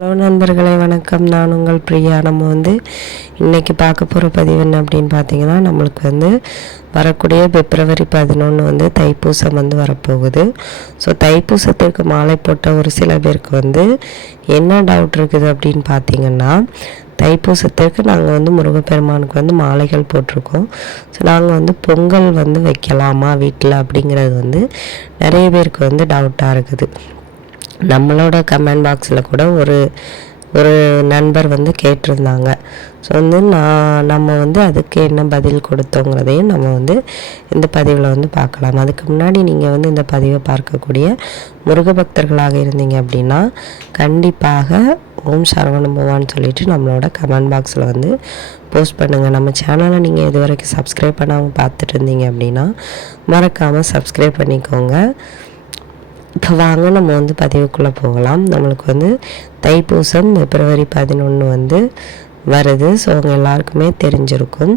Hello நண்பர்களே, வணக்கம். நான் உங்கள் பிரியா. நம்ம இன்றைக்கி பார்க்க போகிற பதிவு என்ன அப்படின்னு பார்த்தீங்கன்னா, நம்மளுக்கு வரக்கூடிய பிப்ரவரி 11 தைப்பூசம் வரப்போகுது. ஸோ தைப்பூசத்திற்கு மாலை போட்ட ஒரு சில பேருக்கு என்ன டவுட் இருக்குது அப்படின்னு பார்த்தீங்கன்னா, தைப்பூசத்திற்கு நாங்கள் முருகப்பெருமானுக்கு மாலைகள் போட்டிருக்கோம். ஸோ நாங்கள் பொங்கல் வைக்கலாமா வீட்டில் அப்படிங்கிறது நிறைய பேருக்கு டவுட்டாக இருக்குது. நம்மளோட கமெண்ட் பாக்ஸில் கூட ஒரு நண்பர் கேட்டிருந்தாங்க. ஸோ நம்ம அதுக்கு என்ன பதில் கொடுத்தோங்கிறதையும் நம்ம இந்த பதிவில் பார்க்கலாம். அதுக்கு முன்னாடி நீங்கள் இந்த பதிவை பார்க்கக்கூடிய முருக பக்தர்களாக இருந்தீங்க அப்படின்னா கண்டிப்பாக ஓம் சரவண பவான்னு சொல்லிட்டு நம்மளோட கமெண்ட் பாக்ஸில் போஸ்ட் பண்ணுங்கள். நம்ம சேனலை நீங்கள் இது வரைக்கும் சப்ஸ்கிரைப் பண்ணாமல் பார்த்துட்டு இருந்தீங்க அப்படின்னா மறக்காமல் சப்ஸ்கிரைப் பண்ணிக்கோங்க. இப்போ வாங்க நம்ம பதிவுக்குள்ளே போகலாம். நம்மளுக்கு தைப்பூசம் பிப்ரவரி 11 வருது. ஸோ அவங்க எல்லாருக்குமே தெரிஞ்சிருக்கும்.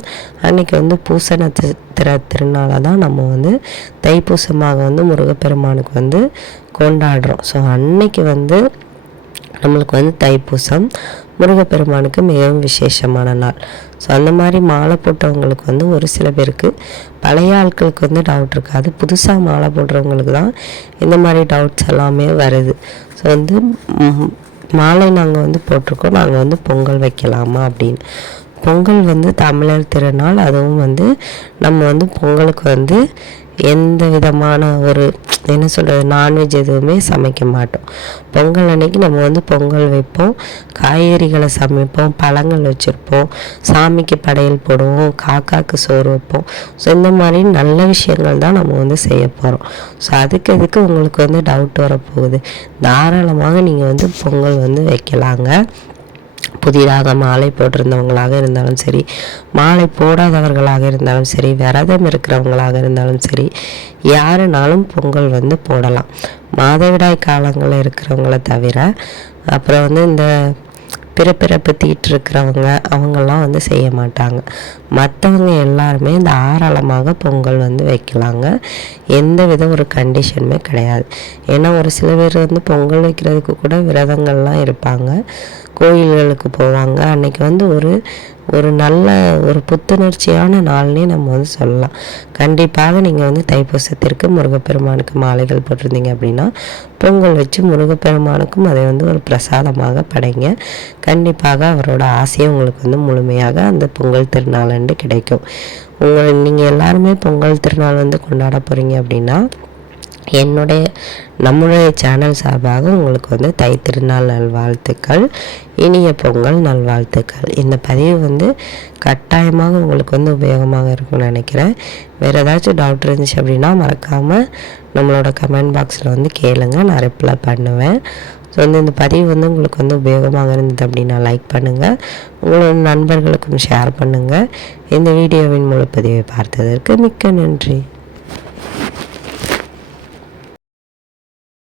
அன்றைக்கி பூச நட்சத்திர திருநாளாக தான் நம்ம தைப்பூசமாக முருகப்பெருமானுக்கு கொண்டாடுறோம். ஸோ அன்னைக்கு நம்மளுக்கு தைப்பூசம் முருகப்பெருமானுக்கு மிகவும் விசேஷமான நாள். ஸோ அந்த மாதிரி மாலை போட்டவங்களுக்கு ஒரு சில பேருக்கு பழைய ஆட்களுக்கு டவுட் இருக்காது. புதுசாக மாலை போடுறவங்களுக்கு தான் இந்த மாதிரி டவுட்ஸ் எல்லாமே வருது. ஸோ மாலை நாங்கள் போட்டிருக்கோம், நாங்கள் பொங்கல் வைக்கலாமா அப்படின்னு. பொங்கல் தமிழர் திருநாள். அதுவும் நம்ம பொங்கலுக்கு எந்த விதமான ஒரு என்ன சொல்கிறது நான்வெஜ் எதுவுமே சமைக்க மாட்டோம். பொங்கல் அன்னைக்கு நம்ம பொங்கல் வைப்போம், காய்கறிகளை சமைப்போம், பழங்கள் வச்சுருப்போம், சாமிக்கு படையல் போடுவோம், காக்காக்கு சோறு வைப்போம். ஸோ இந்த மாதிரி நல்ல விஷயங்கள் தான் நம்ம செய்ய போகிறோம். ஸோ அதுக்கு உங்களுக்கு டவுட் வரப்போகுது. தாராளமாக நீங்கள் பொங்கல் வைக்கலாங்க. புதிதாக மாலை போட்டிருந்தவங்களாக இருந்தாலும் சரி, மாலை போடாதவர்களாக இருந்தாலும் சரி, விரதம் இருக்கிறவங்களாக இருந்தாலும் சரி, யாருனாலும் பொங்கல் போடலாம். மாதவிடாய் காலங்களில் இருக்கிறவங்கள தவிர அப்புறம் இந்த பிறப்பிறப்பு தீட்டு இருக்கிறவங்க அவங்கெல்லாம் செய்ய மாட்டாங்க. மற்றவங்க எல்லாருமே தாராளமாக பொங்கல் வைக்கலாங்க. எந்த வித ஒரு கண்டிஷனுமே கிடையாது. ஏன்னா ஒரு சில பேர் பொங்கல் வைக்கிறதுக்கு கூட விரதங்கள்லாம் இருப்பாங்க, கோயில்களுக்கு போவாங்க. அன்றைக்கி ஒரு நல்ல ஒரு புத்துணர்ச்சியான நாள்னே நம்ம சொல்லலாம். கண்டிப்பாக நீங்கள் தைப்பூசத்திற்கு முருகப்பெருமானுக்கு மாலைகள் போட்டிருந்தீங்க அப்படின்னா பொங்கல் வச்சு முருகப்பெருமானுக்கும் அதை ஒரு பிரசாதமாக படைங்க. கண்டிப்பாக அவரோட ஆசையை உங்களுக்கு முழுமையாக அந்த பொங்கல் திருநாள் கிடைக்கும். நீங்கள் எல்லாருமே பொங்கல் திருநாள் கொண்டாட போகிறீங்க அப்படின்னா நம்முடைய சேனல் சார்பாக உங்களுக்கு தை திருநாள் நல்வாழ்த்துக்கள், இனிய பொங்கல் நல்வாழ்த்துக்கள். இந்த பதிவு கட்டாயமாக உங்களுக்கு உபயோகமாக இருக்கும்னு நினைக்கிறேன். வேறு ஏதாச்சும் டவுட் இருந்துச்சு அப்படின்னா மறக்காமல் நம்மளோட கமெண்ட் பாக்ஸில் கேளுங்க, நான் ரிப்ளை பண்ணுவேன். ஸோ இந்த பதிவு உங்களுக்கு உபயோகமாக இருந்தது அப்படின்னா லைக் பண்ணுங்கள், உங்களோட நண்பர்களுக்கும் ஷேர் பண்ணுங்கள். இந்த வீடியோவின் முழு பதிவை பார்த்ததற்கு மிக்க நன்றி.